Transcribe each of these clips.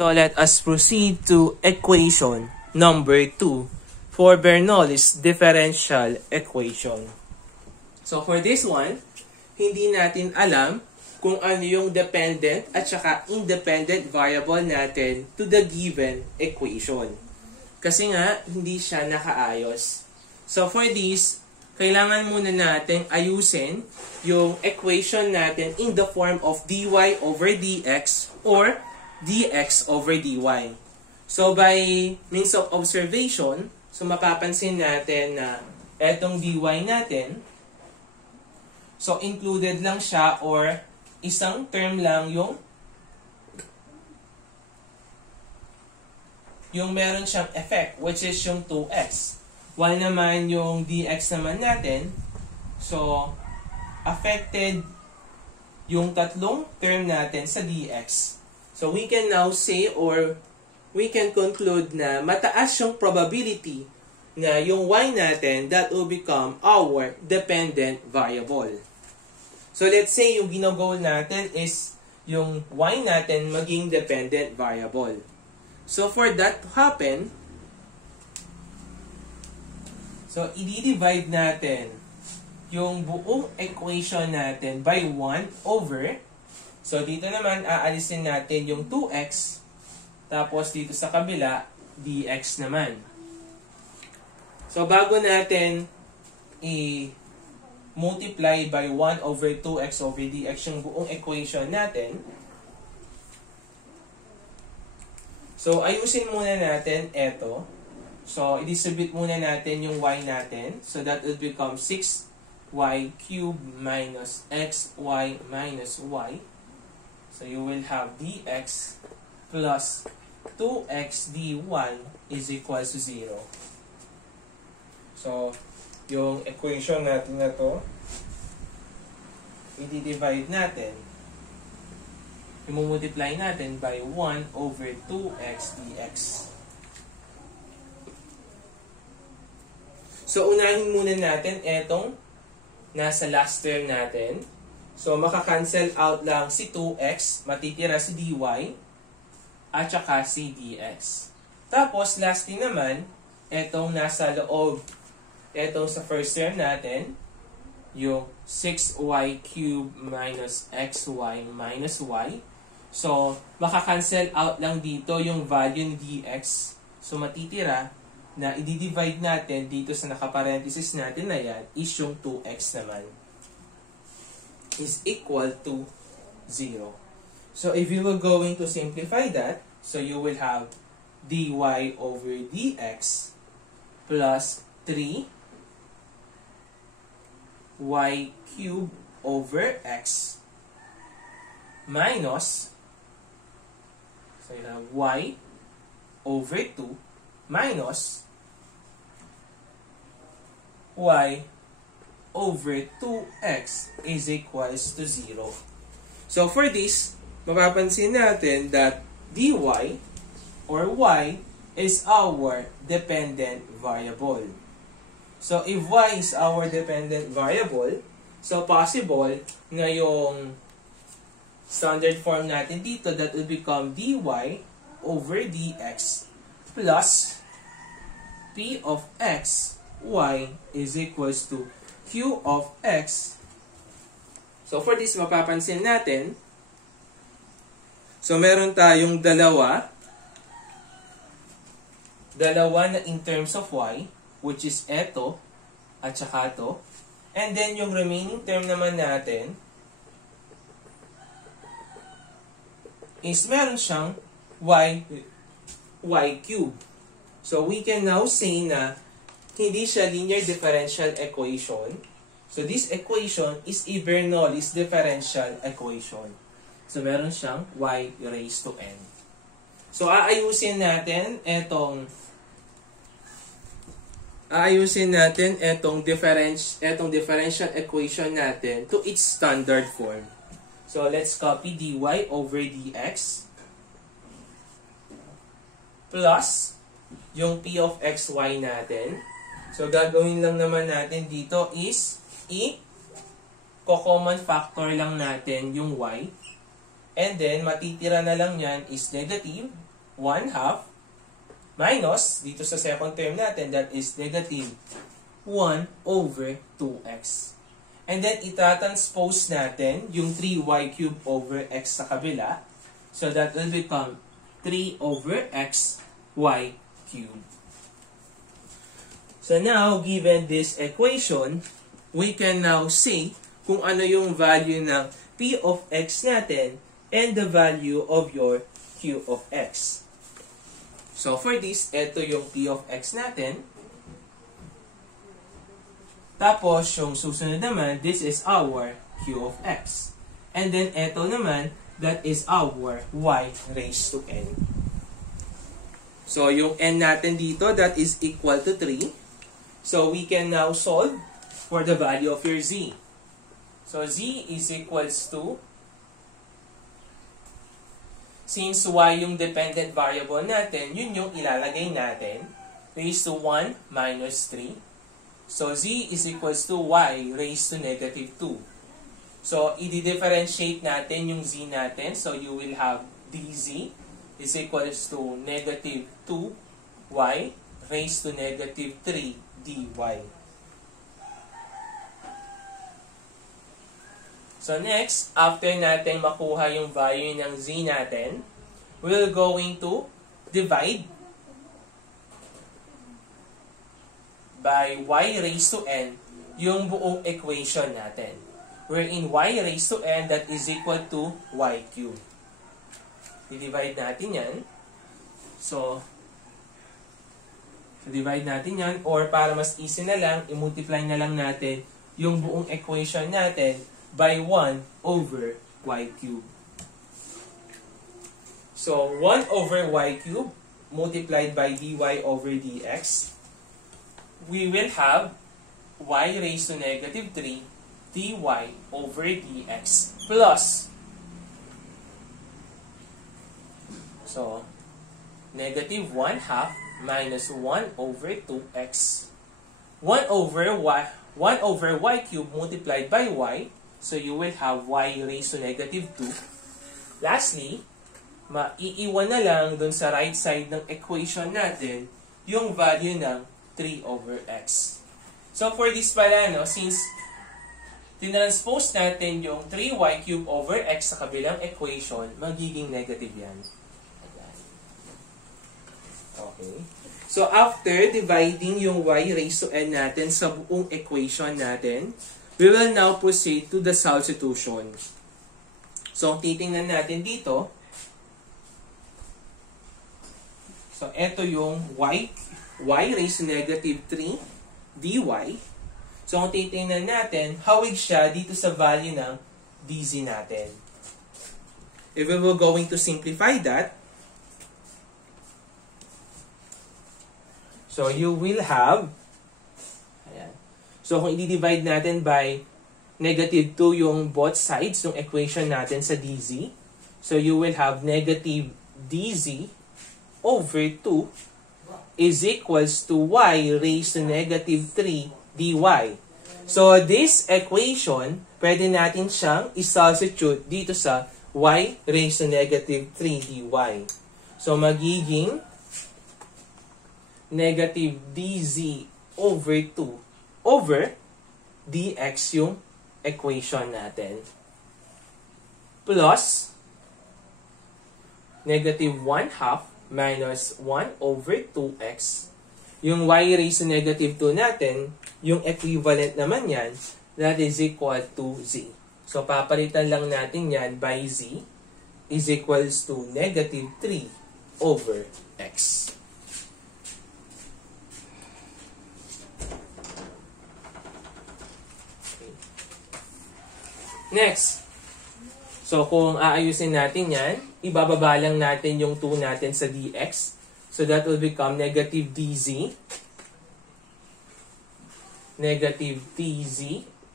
So let us proceed to equation number 2 for Bernoulli's differential equation. So for this one, hindi natin alam kung ano yung dependent at saka independent variable natin to the given equation. Kasi nga, hindi siya nakaayos. So for this, kailangan muna natin ayusin yung equation natin in the form of dy over dx or dx over dy. So by means of observation, so mapapansin natin na etong dy natin, so included lang siya or isang term lang yung meron siyang effect, which is yung 2x. While naman yung dx naman natin, so affected yung tatlong term natin sa dx. So we can now say or we can conclude na mataas yung probability na yung y natin that will become our dependent variable. So let's say yung ginagol natin is yung y natin maging dependent variable. So for that to happen, so i-divide natin yung buong equation natin by 1 over, so dito naman aalisin natin yung 2x, tapos dito sa kabila, dx naman. So bago natin multiply by 1 over 2x over dx yung buong equation natin, so ayusin muna natin ito. So i-distribute muna natin yung y natin. So that will become 6y cubed minus xy minus y. So you will have dx plus 2x dy is equals to 0. So yung equation natin na to, i-divide natin, i-multiply natin by 1 over 2x dx. So unahin muna natin etong nasa last term natin. So makakancel out lang si 2x, matitira si dy, at saka si dx. Tapos lastly naman, etong nasa loob, etong sa first term natin, yung 6y cubed minus xy minus y. So, makakancel out lang dito yung value ni dx. So, matitira na i-divide natin dito sa nakaparenthesis natin na yan is yung 2x naman is equal to 0. So, if you were going to simplify that, so you will have dy over dx plus 3 y cubed over x minus, so you have y over 2 minus y over 2x is equals to 0. So for this, mapapansin natin that dy or y is our dependent variable. So, if y is our dependent variable, so possible na yung standard form natin dito that will become dy over dx plus p of x y is equals to q of x. So, for this, mapapansin natin, so meron tayong dalawa na in terms of y, which is eto at saka to. And then yung remaining term naman natin is meron siyang y cube. So we can now say na hindi siya linear differential equation. So this equation is a Bernoulli's differential equation. So meron siyang y raised to n. So aayusin natin etong differential equation natin to its standard form. So, let's copy dy over dx plus yung p of xy natin. So, gagawin lang naman natin dito is i-common factor lang natin yung y. And then, matitira na lang yan is negative. 1 half minus, dito sa second term natin, that is negative 1 over 2x. And then, itatranspose natin yung 3y cubed over x sa kabila. So, that will become 3 over x y cubed. So, now, given this equation, we can now see kung ano yung value ng p of x natin and the value of your q of x. So, for this, ito yung p of x natin. Tapos, yung susunod naman, this is our q of x. And then, ito naman, that is our y raised to n. So, yung n natin dito, that is equal to 3. So, we can now solve for the value of your z. So, z is equals to, since y yung dependent variable natin, yun yung ilalagay natin, raised to 1 minus 3. So, z is equals to y raised to negative 2. So, i-differentiate natin yung z natin. So, you will have dz is equals to negative 2y raised to negative 3 dy. So, next, after natin makuha yung value ng z natin, we're going to divide by y raised to n yung buong equation natin. Wherein y raised to n, that is equal to y cubed. I-divide natin yan. So, divide natin yan. Or para mas easy na lang, i-multiply na lang natin yung buong equation natin by 1 over y cubed. So, 1 over y cubed multiplied by dy over dx, we will have y raised to negative 3 dy over dx plus, so, negative 1 half minus 1 over 2x. 1 over y cubed multiplied by y, so you will have y raised to negative 2. Lastly, maiiwan na lang dun sa right side ng equation natin yung value ng 3 over x. So, for this pala, no, since tinranspose natin yung 3y cubed over x sa kabilang equation, magiging negative yan. Okay. So, after dividing yung y raised to n natin sa buong equation natin, we will now proceed to the substitution. So, titingnan natin dito. So, ito yung y raised to negative 3 dy. So, kung titingnan natin, hawig siya dito sa value ng dz natin. If we were going to simplify that, so you will have, ayan. So, kung i-divide natin by negative 2 yung both sides ng equation natin sa dz, so you will have negative dz over 2 is equals to y raised to negative 3 dy. So, this equation, pwede natin siyang i-substitute dito sa y raised to negative 3 dy. So, magiging negative dz over 2 over dx yung equation natin. Plus, negative 1 half minus 1 over 2x. Yung y raised to negative 2 natin, yung equivalent naman yan, that is equal to z. So, papalitan lang natin yan by z is equals to negative 3 over x. Okay. Next. So, kung aayusin natin yan, ibababa lang natin yung 2 natin sa dx. So, that will become negative dz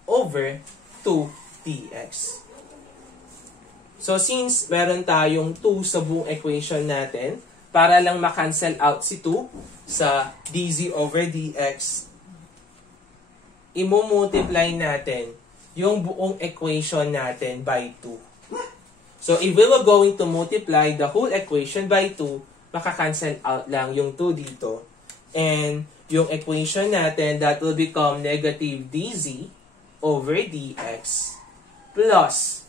over 2 dx. So, since meron tayong 2 sa buong equation natin, para lang ma-cancel out si 2 sa dz over dx, i-multiply natin yung buong equation natin by 2. So, if we were going to multiply the whole equation by 2, Maka-cancel out lang yung 2 dito. And yung equation natin, that will become negative dz over dx plus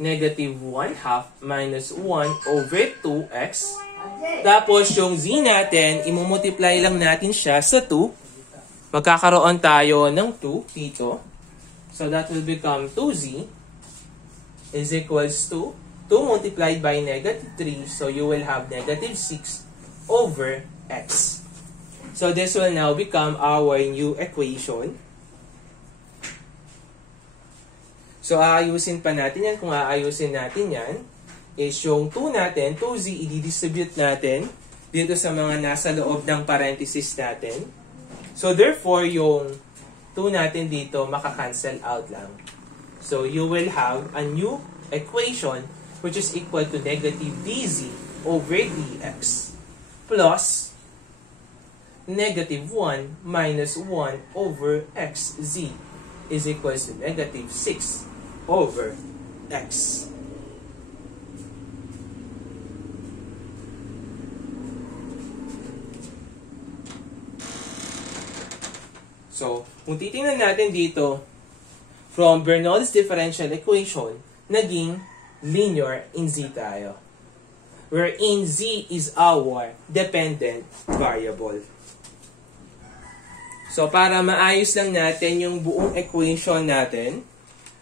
negative 1/2 minus 1 over 2x. Tapos yung z natin, imumultiply lang natin siya sa 2. Magkakaroon tayo ng 2 dito. So that will become 2z is equals to 2 multiplied by negative 3. So you will have negative 6 over x. So this will now become our new equation. So, aayusin pa natin yan. Kung aayusin natin yan, is yung 2 natin, 2z, i-distribute natin dito sa mga nasa loob ng parenthesis natin. So, therefore, yung 2 natin dito, maka-cancel out lang. So, you will have a new equation which is equal to negative dz over dx plus negative 1 minus 1 over xz is equals to negative 6 over x. So, kung titingnan natin dito, from Bernoulli's differential equation, naging linear in z tayo. Wherein z is our dependent variable. So, para maayos lang natin yung buong equation natin,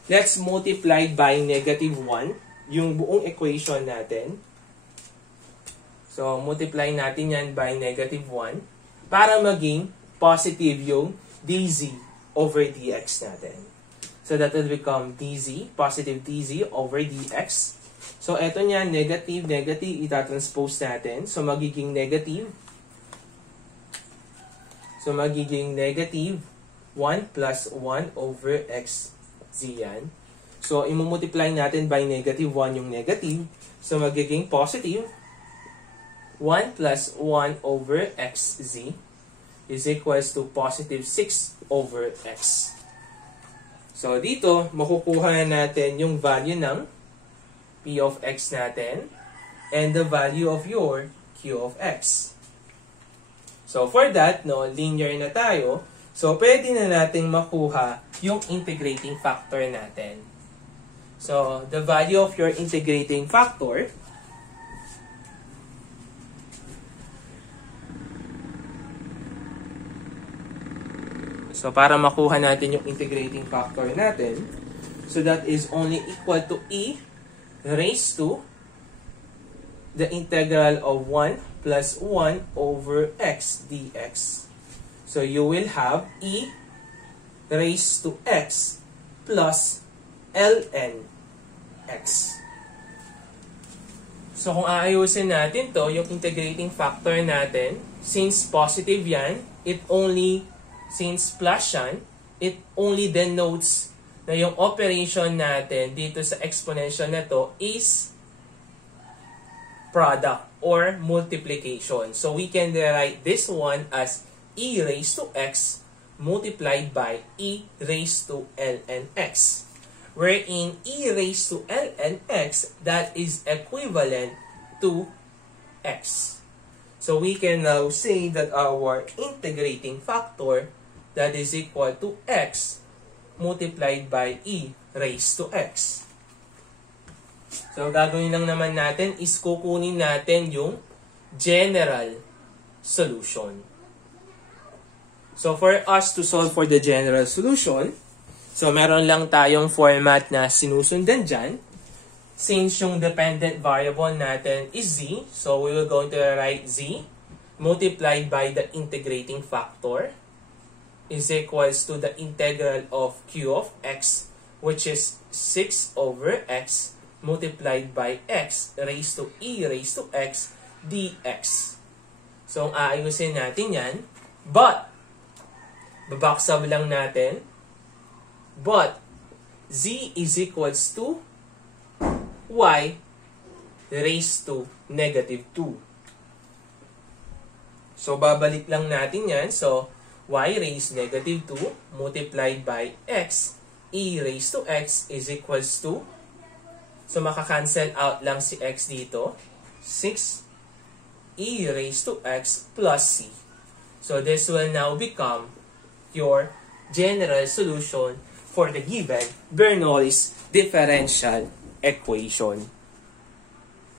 let's multiply by negative 1 yung buong equation natin. So, multiply natin yan by negative 1 para maging positive yung dz over dx natin. So, that will become dz, positive dz over dx. So, eto niya, negative, negative, itatranspose natin. So, magiging negative. So, magiging negative 1 plus 1 over x z yan. So, imumultiply natin by negative 1 yung negative. So, magiging positive 1 plus 1 over xz is equals to positive 6 over x. So, dito, makukuha na natin yung value ng p of x natin and the value of your q of x. So, for that, no, linear na tayo. So, pwede na nating makuha yung integrating factor natin. So, the value of your integrating factor so, para makuha natin yung integrating factor natin, so that is only equal to e raised to the integral of 1 plus 1 over x dx. So, you will have e raised to x plus ln x. So, kung aayusin natin to, yung integrating factor natin, since positive yan, since plus yan, it only denotes na yung operation natin dito sa exponential na to is product or multiplication. So, we can write this one as e raised to x multiplied by e raised to ln x. Wherein e raised to ln x, that is equivalent to x. So, we can now say that our integrating factor, that is equal to x multiplied by e raised to x. So, gagawin lang naman natin is kukunin natin yung general solution. So, for us to solve for the general solution, so meron lang tayong format na sinusundan dyan. Since yung dependent variable natin is z, so we will going to write z multiplied by the integrating factor is equals to the integral of q of x, which is 6 over x multiplied by x raised to e raised to x dx. So, ang aayusin natin yan, but babaksab lang natin, but z is equals to y raised to negative 2. So, babalik lang natin yan. So, y raised negative 2 multiplied by x, e raised to x is equals to So, makakancel out lang si x dito. 6e raised to x plus c. So, this will now become your general solution for the given Bernoulli's differential equation.